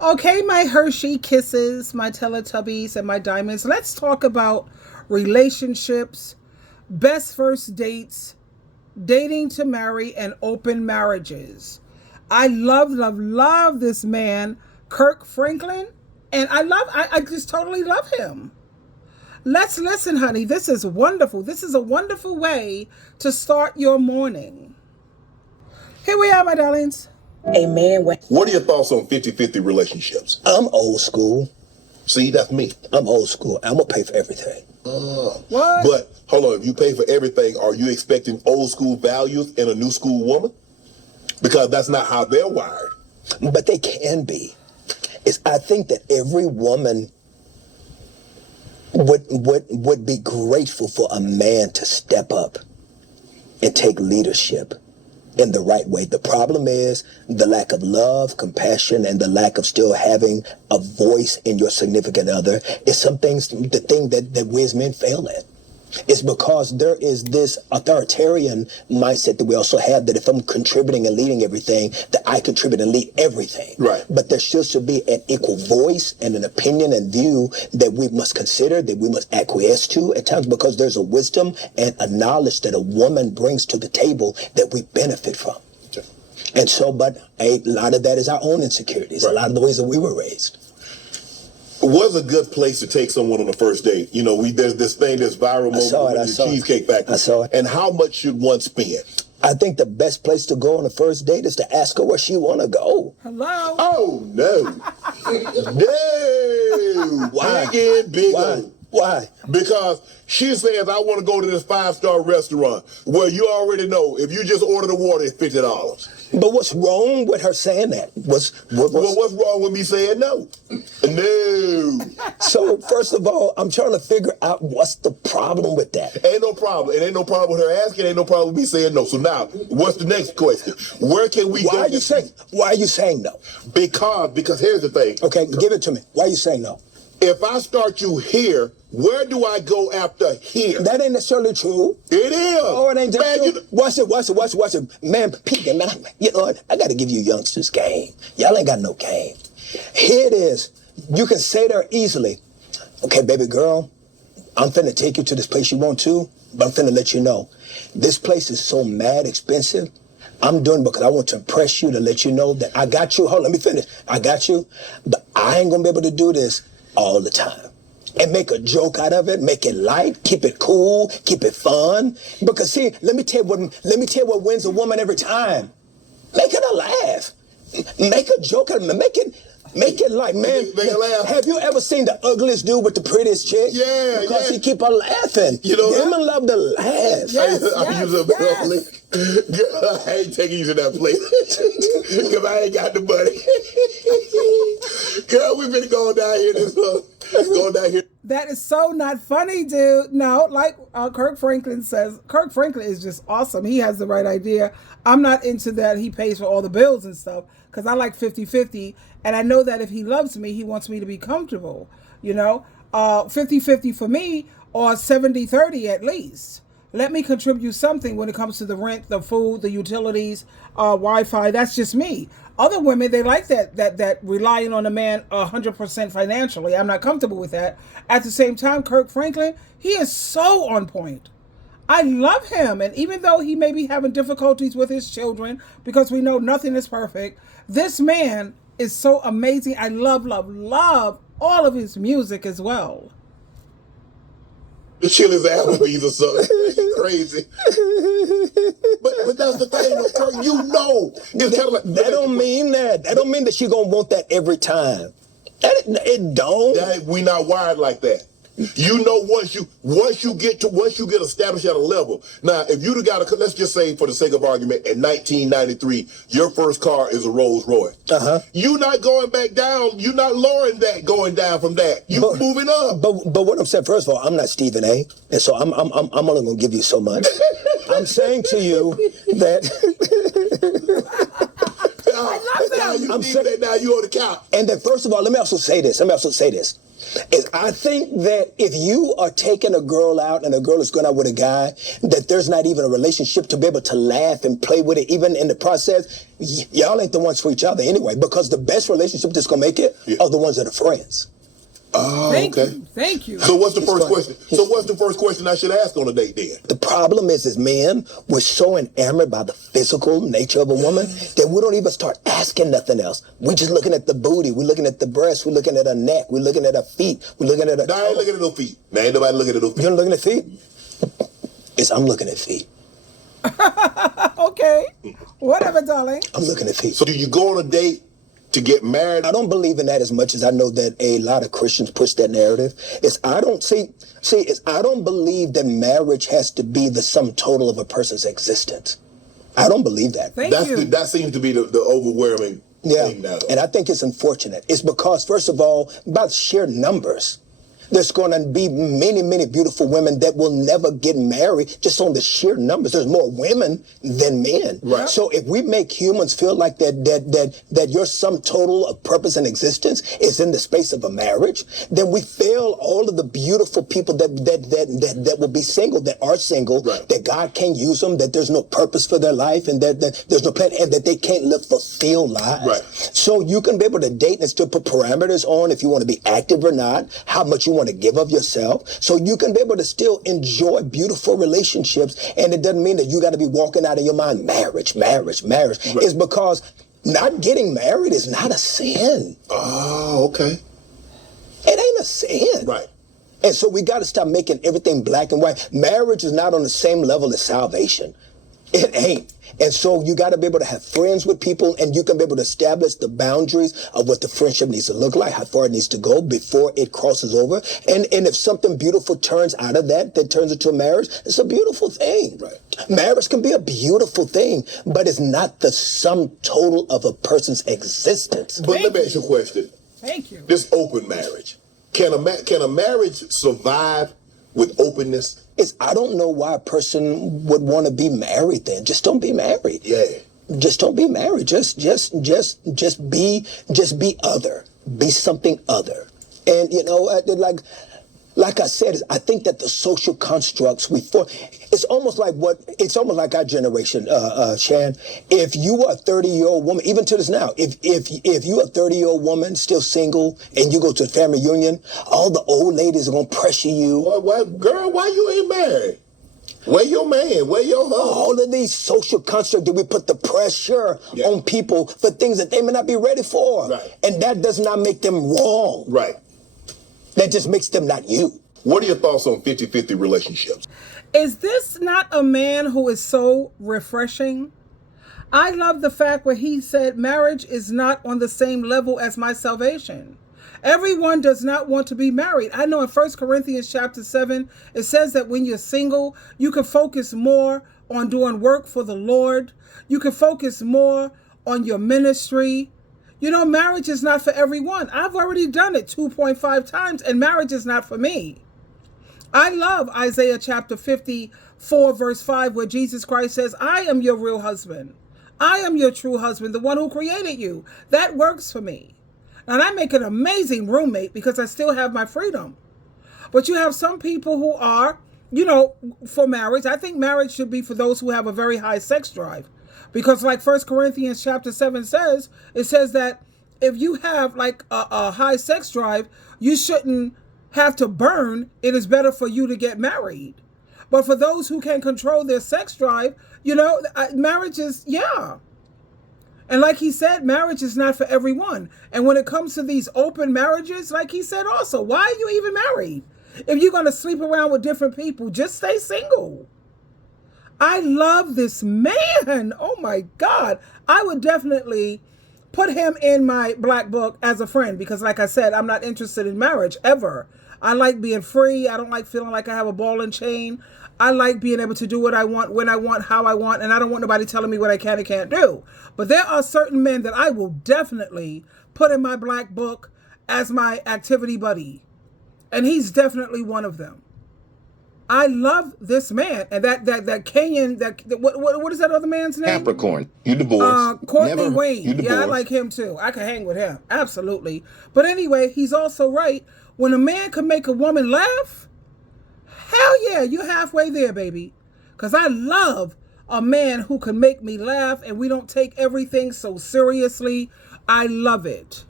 Okay, my Hershey kisses, my Teletubbies, and my diamonds. Let's talk about relationships, best first dates, dating to marry, and open marriages. I love, love, love this man, Kirk Franklin, and I just totally love him. Let's listen, honey. This is wonderful. This is a wonderful way to start your morning. Here we are, my darlings. A man with. What are your thoughts on 50-50 relationships? I'm old school. See, that's me. I'm old school. I'm going to pay for everything. What? But, hold on, if you pay for everything, are you expecting old school values in a new school woman? Because that's not how they're wired. But they can be. I think that every woman would be grateful for a man to step up and take leadership in the right way. The problem is the lack of love, compassion, and the lack of still having a voice in your significant other is the thing that we as men fail at. It's because there is this authoritarian mindset that we also have that if I'm contributing and leading everything, that I contribute and lead everything. Right. But there still should be an equal voice and an opinion and view that we must consider, that we must acquiesce to at times, because there's a wisdom and a knowledge that a woman brings to the table that we benefit from. Okay. And so, but a lot of that is our own insecurities, right. A lot of the ways that we were raised. What's a good place to take someone on the first date? You know, there's this thing that's viral moment with the Cheesecake Factory. I saw it. And how much should one spend? I think the best place to go on a first date is to ask her where she want to go. Hello? Oh, no. No. Why? Big Why? Why? Because she says, I want to go to this 5-star restaurant where you already know if you just order the water, it's $50. But what's wrong with her saying that? What's wrong with me saying no? No. So, first of all, I'm trying to figure out what's the problem with that. Ain't no problem. It ain't no problem with her asking. Ain't no problem with me saying no. So now, what's the next question? Where can we go? Why are you saying no? Because here's the thing. Okay, give it to me. Why are you saying no? If I start you here, where do I go after here? That ain't necessarily true. It is. Oh, it ain't true. Watch it. Man, Pete, man, you know what? I got to give you youngsters game. Y'all ain't got no game. Here it is. You can say there easily, okay, baby girl, I'm finna take you to this place you want to, but I'm finna let you know, this place is so mad expensive. I'm doing it because I want to impress you, to let you know that I got you. Hold on, let me finish. I got you, but I ain't going to be able to do this all the time. And make a joke out of it, make it light, keep it cool, keep it fun. Because see, let me tell you what wins a woman every time. Make her laugh. Make a joke out of it. Make it light, man. Make her laugh. Have you ever seen the ugliest dude with the prettiest chick? Yeah, because he keep her laughing. You know, women love to laugh. Yes. Girl, I ain't taking you to that place because I ain't got the money. Girl, we've been going down here. That is so not funny, dude. No, like Kirk Franklin says, Kirk Franklin is just awesome. He has the right idea. I'm not into that he pays for all the bills and stuff because I like 50-50. And I know that if he loves me, he wants me to be comfortable, you know. 50-50 for me, or 70-30 at least. Let me contribute something when it comes to the rent, the food, the utilities, Wi-Fi. That's just me. Other women, they like that relying on a man 100% financially. I'm not comfortable with that. At the same time, Kirk Franklin, he is so on point. I love him. And even though he may be having difficulties with his children, because we know nothing is perfect, this man is so amazing. I love, love, love all of his music as well. The Chili's Applebee's or something. Crazy. But that's the thing, Kirk, you know. It's kind of like, that don't mean that. That don't mean that she gonna want that every time. It don't. We not wired like that. You know, once you get established at a level. Now, if you'd have got let's just say, for the sake of argument, in 1993, your first car is a Rolls Royce. You're not going back down. You're not lowering that, going down from that. You're moving up. But what I'm saying, first of all, I'm not Stephen A. And so I'm only gonna give you so much. I'm saying to you that. Now you on the couch. And then, first of all, let me also say this. is I think that if you are taking a girl out and a girl is going out with a guy, that there's not even a relationship to be able to laugh and play with it, even in the process, y'all ain't the ones for each other anyway, because the best relationship that's going to make it are the ones that are friends. Oh, Thank okay. you. Thank you. So what's the first question? So what's the first question I should ask on a date then? The problem is men, we're so enamored by the physical nature of a woman that we don't even start asking nothing else. We're just looking at the booty. We're looking at the breast. We're looking at her neck. We're looking at her feet. We're looking at her I ain't looking at no feet. Man, ain't nobody looking at no feet. You're looking at feet? I'm looking at feet. Okay. Whatever, darling. I'm looking at feet. So do you go on a date to get married? I don't believe in that as much as I know that a lot of Christians push that narrative. I don't believe that marriage has to be the sum total of a person's existence. I don't believe that. Thank you. That seems to be the overwhelming thing now. And I think it's unfortunate. It's because, first of all, about sheer numbers. There's going to be many, many beautiful women that will never get married just on the sheer numbers. There's more women than men. Right. So if we make humans feel like that your sum total of purpose and existence is in the space of a marriage, then we fail all of the beautiful people that will be single, that are single, that God can't use them, that there's no purpose for their life, and that there's no plan, and that they can't live fulfilled lives. Right. So you can be able to date and still put parameters on if you want to be active or not, how much you want to give of yourself, so you can be able to still enjoy beautiful relationships. And it doesn't mean that you got to be walking out of your mind, marriage. Right. It's because not getting married is not a sin. Oh, okay. It ain't a sin. Right. And so we got to stop making everything black and white. Marriage is not on the same level as salvation. It ain't. And so you got to be able to have friends with people, and you can be able to establish the boundaries of what the friendship needs to look like, how far it needs to go before it crosses over. And if something beautiful turns out of that turns into a marriage, it's a beautiful thing. Right. Marriage can be a beautiful thing, but it's not the sum total of a person's existence. But let me ask you a question. Thank you. This open marriage. Can a marriage survive with openness? I don't know why a person would want to be married then. Just don't be married. Yeah. Just don't be married. Just be other. Be something other. And like I said, I think that the social constructs it's almost like our generation, Shan. If you are a 30-year-old woman, even to this now, if you are a 30-year-old woman still single and you go to a family reunion, all the old ladies are gonna pressure you. Girl, why you ain't married? Where your man? Where your husband? All of these social constructs that we put the pressure on people for things that they may not be ready for. Right. And that does not make them wrong. Right. That just makes them not you. What are your thoughts on 50-50 relationships? Is this not a man who is so refreshing? I love the fact where he said marriage is not on the same level as my salvation. Everyone does not want to be married. I know in 1 Corinthians chapter 7, it says that when you're single, you can focus more on doing work for the Lord. You can focus more on your ministry. You know, marriage is not for everyone. I've already done it 2.5 times, and marriage is not for me. I love Isaiah chapter 54, verse 5, where Jesus Christ says, I am your real husband. I am your true husband, the one who created you. That works for me. And I make an amazing roommate because I still have my freedom. But you have some people who are, for marriage. I think marriage should be for those who have a very high sex drive. Because like 1 Corinthians chapter 7 says, it says that if you have like a high sex drive, you shouldn't have to burn. It is better for you to get married. But for those who can control their sex drive, marriage is, And like he said, marriage is not for everyone. And when it comes to these open marriages, like he said also, why are you even married? If you're going to sleep around with different people, just stay single. I love this man. Oh my God. I would definitely put him in my black book as a friend because like I said, I'm not interested in marriage ever. I like being free. I don't like feeling like I have a ball and chain. I like being able to do what I want, when I want, how I want, and I don't want nobody telling me what I can and can't do. But there are certain men that I will definitely put in my black book as my activity buddy. And he's definitely one of them. I love this man, and that Kenyan, what is that other man's name? Capricorn, you divorced. Courtney Never, Wayne. you Yeah, I divorced. like him too. I can hang with him, absolutely. But anyway, he's also right. When a man can make a woman laugh, hell yeah, you're halfway there, baby. Because I love a man who can make me laugh, and we don't take everything so seriously. I love it.